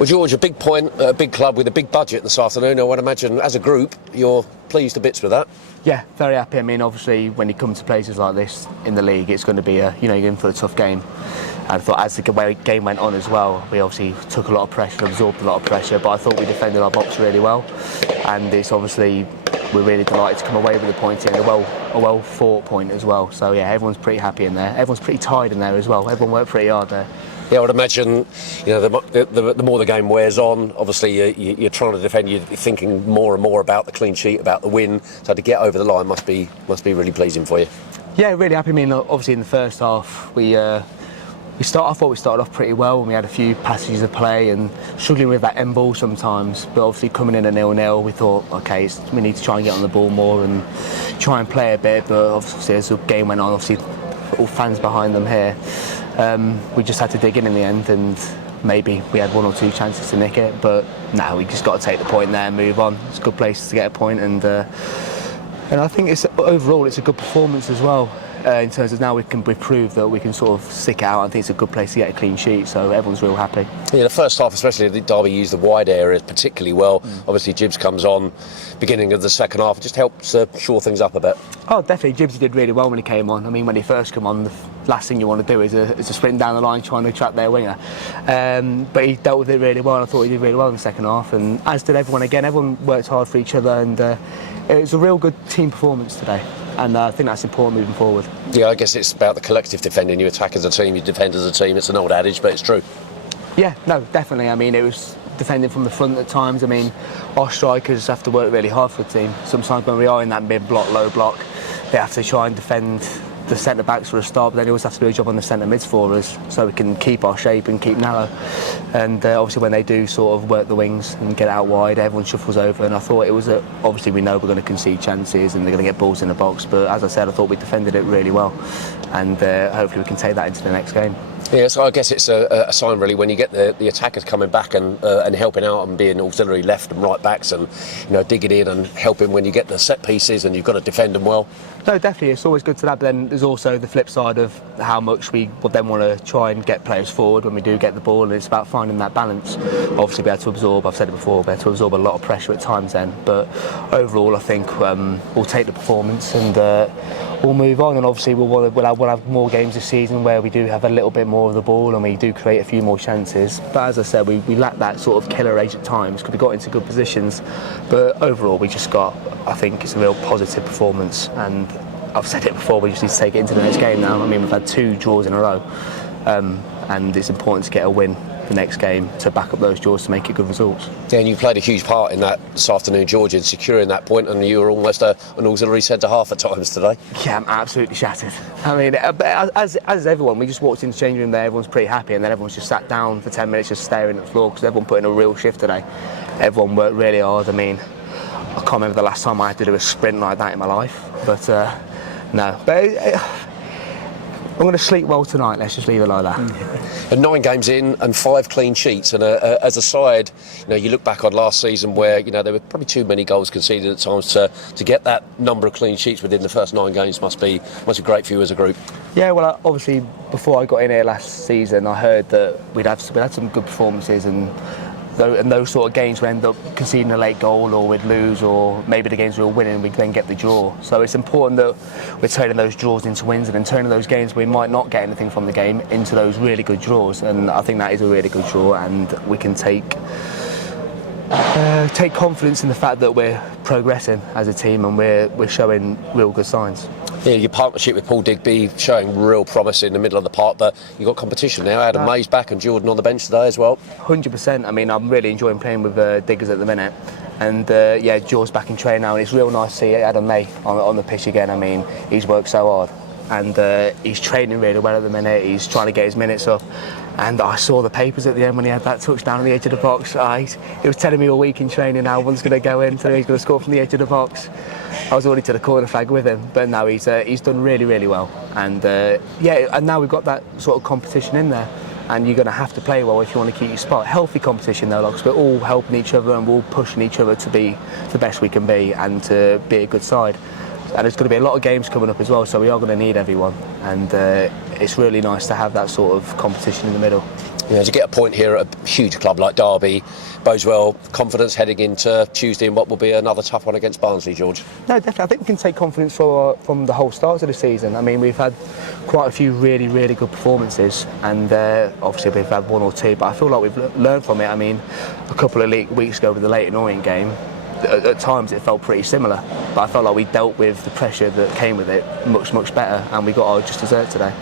Well, George, a big point, a big club with a big budget this afternoon. I would imagine, as a group, you're pleased to bits with that. Yeah, very happy. I mean, obviously, when you come to places like this in the league, it's going to be you're in for a tough game. And I thought as the game went on as well, we obviously took a lot of pressure, absorbed a lot of pressure, but I thought we defended our box really well. And it's obviously, we're really delighted to come away with a point here, a well fought point as well. So yeah, everyone's pretty happy in there. Everyone's pretty tired in there as well. Everyone worked pretty hard there. Yeah, I would imagine, the more the game wears on, obviously you're trying to defend. You're thinking more and more about the clean sheet, about the win. So to get over the line must be really pleasing for you. Yeah, really happy. I mean, obviously in the first half I thought we started off pretty well, and we had a few passages of play and struggling with that end ball sometimes. But obviously coming in at 0-0, we thought, okay, we need to try and get on the ball more and try and play a bit. But obviously as the game went on, obviously all fans behind them here. We just had to dig in the end, and maybe we had one or two chances to nick it, but no, we just got to take the point there and move on. It's a good place to get a point, and I think overall it's a good performance as well. In terms of now we've proved that we can sort of stick it out. I think it's a good place to get a clean sheet, so everyone's real happy. Yeah, the first half, especially, Derby used the wide areas particularly well. Obviously, Gibbs comes on beginning of the second half, just helps shore things up a bit. Oh, definitely. Gibbs did really well when he came on. I mean, when he first came on, the last thing you want to do is a sprint down the line trying to trap their winger. But he dealt with it really well, and I thought he did really well in the second half, and as did everyone again. Everyone worked hard for each other, and it was a real good team performance today. And I think that's important moving forward. Yeah, I guess it's about the collective defending. You attack as a team, you defend as a team. It's an old adage, but it's true. Yeah, no, definitely. I mean, it was defending from the front at times. I mean, our strikers have to work really hard for the team. Sometimes when we are in that mid-block, low block, they have to try and defend the centre-backs for a start, but then they also have to do a job on the centre-mids for us, so we can keep our shape and keep narrow. And obviously when they do sort of work the wings and get out wide, everyone shuffles over, and I thought it was obviously we know we're going to concede chances and they're going to get balls in the box, but as I said, I thought we defended it really well, and hopefully we can take that into the next game. Yeah, so I guess it's a sign really when you get the attackers coming back and helping out and being auxiliary left and right backs and digging in and helping when you get the set pieces and you've got to defend them well. No, definitely, it's always good to that, but then there's also the flip side of how much we would then want to try and get players forward when we do get the ball, and it's about finding that balance. Obviously be able to absorb, I've said it before, be able to absorb a lot of pressure at times then, but overall I think we'll take the performance and we'll move on, and obviously we'll have more games this season where we do have a little bit more of the ball and we do create a few more chances, but as I said, we lack that sort of killer edge at times because we got into good positions, but overall I think it's a real positive performance, and I've said it before, we just need to take it into the next game now. I mean, we've had 2 draws in a row, and it's important to get a win the next game to back up those draws to make it good results. Yeah, and you played a huge part in that this afternoon, George, in securing that point, and you were almost an auxiliary centre-half at times today. Yeah, I'm absolutely shattered. I mean, as everyone, we just walked into the changing room there, everyone's pretty happy, and then everyone's just sat down for 10 minutes just staring at the floor because everyone put in a real shift today. Everyone worked really hard. I mean, I can't remember the last time I had to do a sprint like that in my life, but no. But I'm going to sleep well tonight, let's just leave it like that. And 9 games in and 5 clean sheets, and as a side, you look back on last season where there were probably too many goals conceded at times. To get that number of clean sheets within the first 9 games must be great for you as a group. Yeah, well, obviously before I got in here last season, I heard that we had some good performances, and those sort of games we end up conceding a late goal or we'd lose, or maybe the games we were winning we then get the draw. So it's important that we're turning those draws into wins, and then turning those games we might not get anything from the game into those really good draws, and I think that is a really good draw, and we can take confidence in the fact that we're progressing as a team and we're showing real good signs. Yeah, your partnership with Paul Digby showing real promise in the middle of the park, but you've got competition now. Adam May's back and Jordan on the bench today as well. 100%. I mean, I'm really enjoying playing with Diggers at the minute, and Jordan's back in training now, and it's real nice to see Adam May on the pitch again. I mean, he's worked so hard, and he's training really well at the minute. He's trying to get his minutes up. And I saw the papers at the end when he had that touchdown on the edge of the box. He was telling me all week in training how one's going to go in, so he's going to score from the edge of the box. I was already to the corner flag with him, but now he's done really, really well. And and now we've got that sort of competition in there, and you're going to have to play well if you want to keep your spot. Healthy competition though, because we're all helping each other and we're all pushing each other to be the best we can be and to be a good side. And there's going to be a lot of games coming up as well, so we are going to need everyone, and it's really nice to have that sort of competition in the middle. To get a point here at a huge club like Derby bodes well. Confidence heading into Tuesday in what will be another tough one against Barnsley, George. No, definitely. I think we can take confidence from the whole start of the season. I mean, we've had quite a few really, really good performances, and obviously we've had one or two, but I feel like we've learned from it. I mean, a couple of weeks ago with the Leyton Orient game, at times it felt pretty similar, but I felt like we dealt with the pressure that came with it much, much better, and we got our just dessert today.